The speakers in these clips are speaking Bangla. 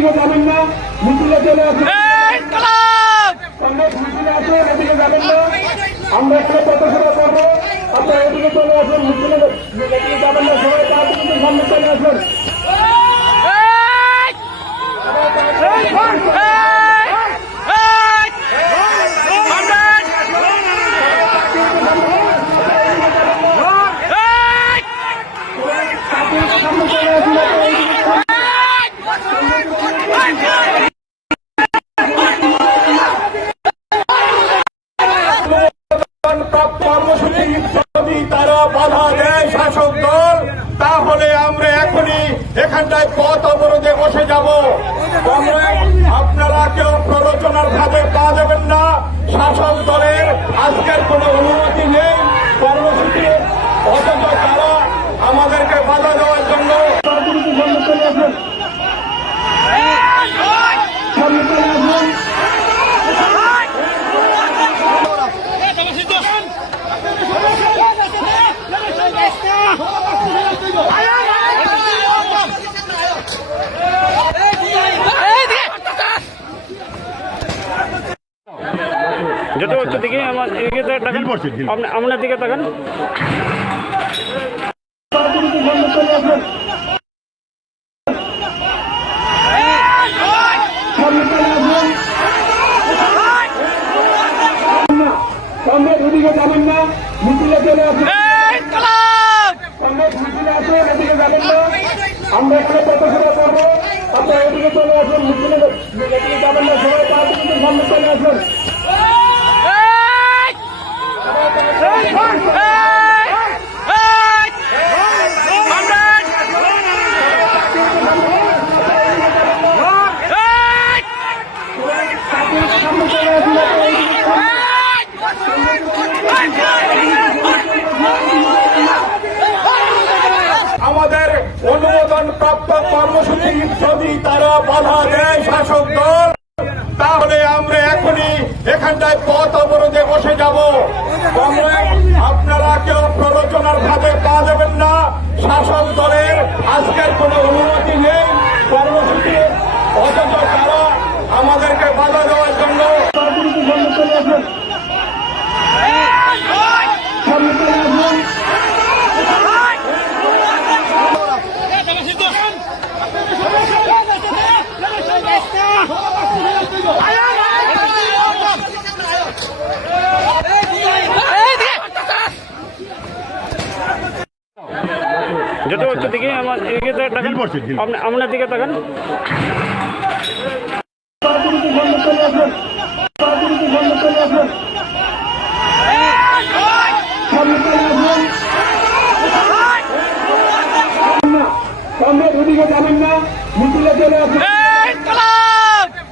এদিকে যাবেন না, মিছিলে চলে আসুন। কংগ্রেস মিছিলে আসুন, এদিকে যাবেন না। আমরা এখানে পথসভা করবো, আপনারা এদিকে চলে আসুন। মিছিলে এদিকে যাবেন না, সবাই তাড়াতাড়ি সামনে চলে আসুন। কর্মসূচি যদি তারা বাধা দেয় শাসক দল, তাহলে আমরা এখনই এখানটায় পথ অবরোধে বসে যাব। আপনারা কেউ প্ররোচনার ভাবে পা দেবেন না। শাসক দলের আজকের কোনো অনুমতি নেই কর্মসূচি, অথচ তারা আমাদেরকে বাধা দেওয়ার জন্য যত হচ্ছে দিকে আমার এদিকে তাকান, আপনার দিকে তাকান। কংগ্রেস এদিকে যাবেন না, মিছিলে চলে আসুন। কংগ্রেস মিছিলে আসুন, এদিকে যাবেন না। আমরা এখানে পথসভা করবো, আপনারা এদিকে চলে আসুন। মিছিলে এদিকে যাবেন না, সবাই তাড়াতাড়ি সামনে চলে আসুন। আমাদের অনুমোদন প্রাপ্ত কর্মসূচি যদি তারা বাধা দেয় শাসক দল, তাহলে আমরা এখনই এখানটায় পথ অবরোধে বসে যাব। আপনারা কেউ প্ররোচনার ভাবে পা দেবেন না। শাসক দলের আজকের কোনো অনুমতি নেই কর্মসূচি, অথচ তারা আমাদেরকে বাধা দেওয়ার জন্য যত হচ্ছে দিকে আমার এদিকে তাকান, আপনার দিকে তাকান। কংগ্রেস এদিকে যাবেন না, মিছিলে চলে আসুন।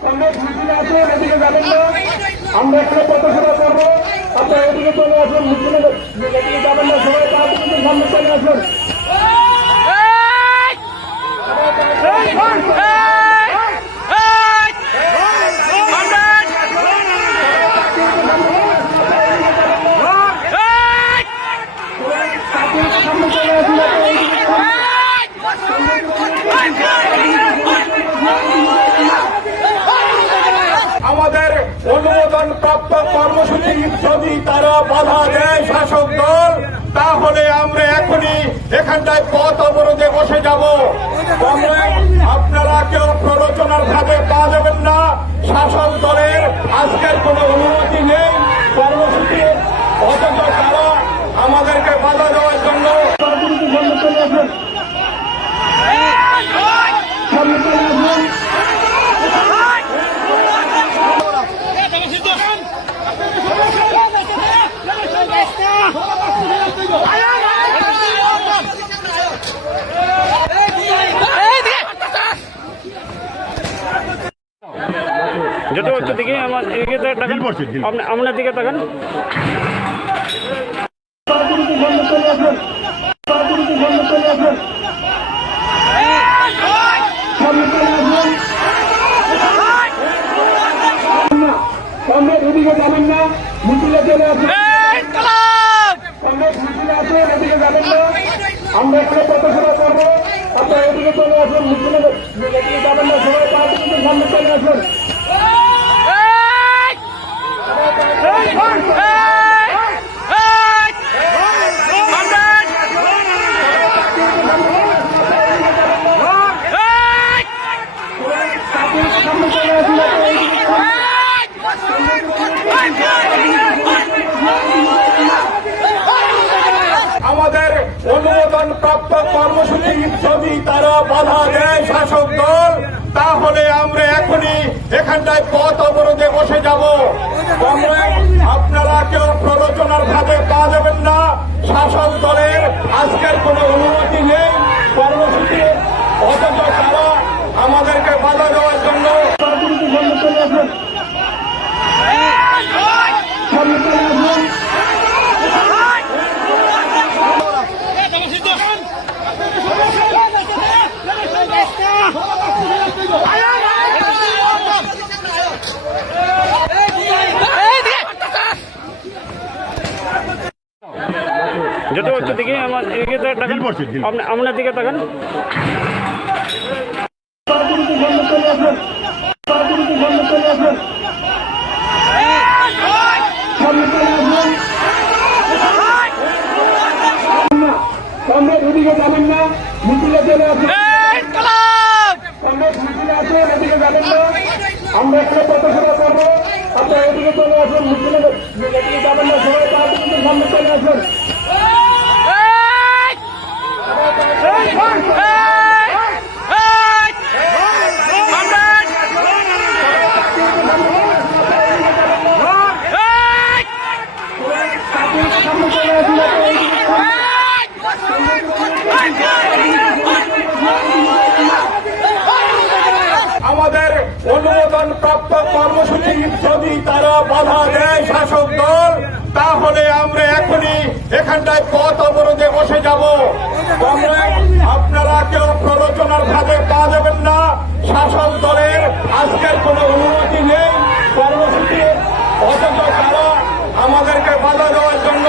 কংগ্রেস মিছিলে আসুন, এদিকে যাবেন না। আমরা এখানে পথসভা করবো, আপনারা এদিকে চলে আসুন। মিছিলে এদিকে যাবেন না, সবাই তাড়াতাড়ি সামনে চলে আসুন। আমাদের অনুমোদন প্রাপ্ত কর্মসূচি যদি তারা বাধা দেয় শাসক দল, তাহলে আমরা এখনই এখানটায় পথ অবরোধে বসে যাব। আপনারা কেউ প্ররোচনার ভাবে পা দেবেন না। শাসক দলের আজকের কোনো অনুমতি নেই কর্মসূচি, অথচ তারা আমাদেরকে বাধা দেওয়ার জন্য যত হচ্ছে দিকে আমার এদিকে তাকান, আপনার দিকে তাকান। কংগ্রেস এদিকে যাবেন না, মিছিলে চলে আসুন। কংগ্রেস মিছিলে আসুন, এদিকে যাবেন না। আমরা এখানে পথসভা করবো, আপনারা এদিকে চলে আসুন, মিছিলে যাবেন না, সবাই 5 মিনিটের সামনে চলে আসুন। আমাদের অনুমোদন প্রাপ্ত কর্মসূচি যদি তারা বাধা দেয় শাসক দল, তাহলে আমরা এখনই এখানটায় পথ অবরোধে বসে যাব। আপনারা কেউ প্ররোচনার ভাবে পা যাবেন না। শাসক দলের আজকের কোনো অনুমতি নেই কর্মসূচি, অথচ তারা আমাদেরকে বাধা দেওয়ার জন্য যত হচ্ছে দিকে আমার এদিকে তাকান, আপনার দিকে তাকান। কংগ্রেস ওদিকে যাবেন না, মিছিলে চলে আসুন। কংগ্রেস মিছিলে আসুন, ওদিকে যাবেন না। আমরা এখানে পথসভা করবো, আপনারা ওদিকে চলে আসুন, মিছিলে যাবেন না, সবাই 5 মিনিটের সামনে চলে আসুন। আমাদের অনুমোদন প্রাপ্ত কর্মসূচি যদি তারা বাধা দেয় শাসক দল, তাহলে আমরা এখনই এখানটায় পথ অবরোধে বসে যাব। আপনারা কেউ প্ররোচনার ভাবে পা যাবেন না। শাসক দলের আজকের কোনো অনুমতি নেই কর্মসূচি, অথচ তারা আমাদেরকে বাধা দেওয়ার জন্য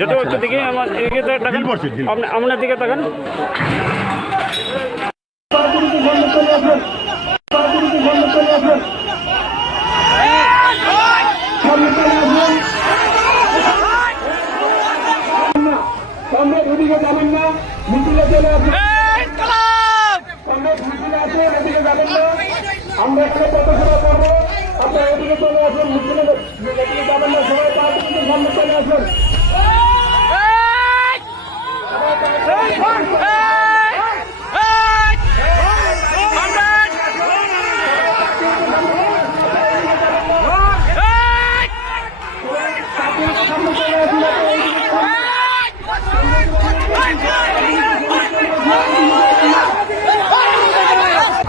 যত হচ্ছে দিকে আমার এদিকে তাকান, আপনার দিকে তাকান। কংগ্রেস ওদিকে যাবেন না, মিছিলে চলে আসুন। কংগ্রেস মিছিলে আসুন, ওদিকে যাবেন না। আমরা এখানে পথসভা করবো, আপনারা ওদিকে চলে আসুন, মিছিলে যাবেন না, সবাই 5 মিনিটের সামনে চলে আসুন।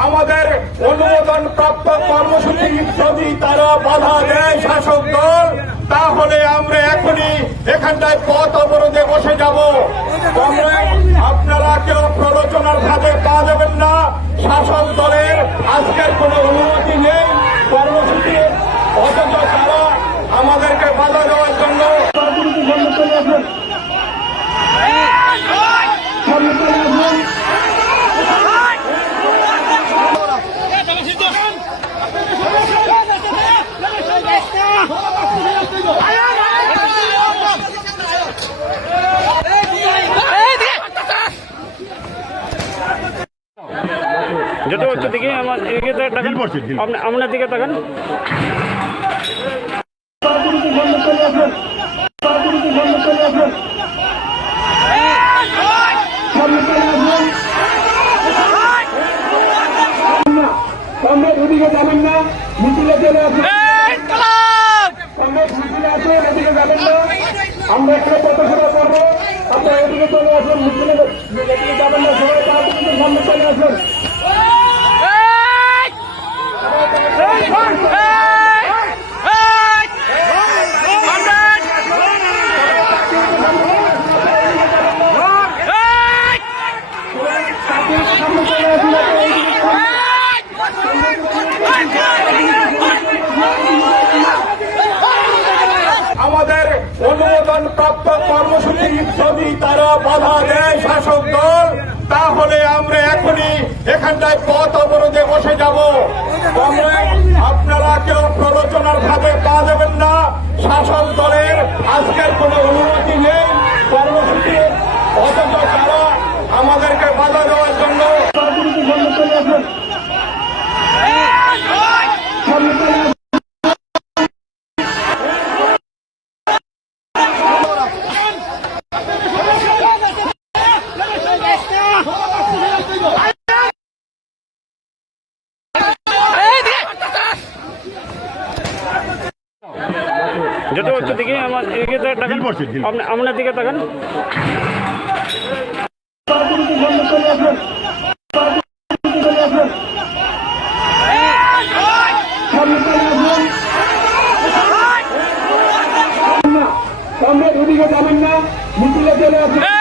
আমাদের অনুমোদন প্রাপ্ত কর্মসূচি যদি তারা বাধা দেয় শাসক দল, তাহলে আমরা এখনই এখানটায় পথ অবরোধে বসে যাব। আপনারা কেউ প্ররোচনার ভাবে পা যাবেন না। শাসক দলের আজকের কোনো অনুমতি নেই কর্মসূচি, অথচ তারা আমাদেরকে বাধা দেওয়ার জন্য যত হচ্ছে দিকে আমার এদিকে তাকান, আপনার দিকে তাকান। কংগ্রেস ওদিকে যাবেন না, মিছিলে চলে আসুন। কংগ্রেস মিছিলে আসুন, ওদিকে যাবেন না। আমরা এখানে পথসভা করবো, আপনারা ওদিকে চলে আসুন, মিছিলে যাবেন না, সবাই 5 মিনিটের সামনে চলে আসুন। যদি তারা বাধা দেয় শাসক দল, তাহলে আমরা এখনই এখানটায় পথ অবরোধে বসে যাব। আপনারা কেউ প্ররোচনার ভাবে পা দেবেন না। শাসক দলের আজকের কোনো অনুমতি নেই কর্মসূচি, অথচ তারা আমাদেরকে বাধা দেওয়ার জন্য যত উচ্চ দিকে আমার এদিকে তাকান, আপনার দিকে তাকান। কমরেড ওদিকে যাবেন না, মিছিলে চলে আসুন।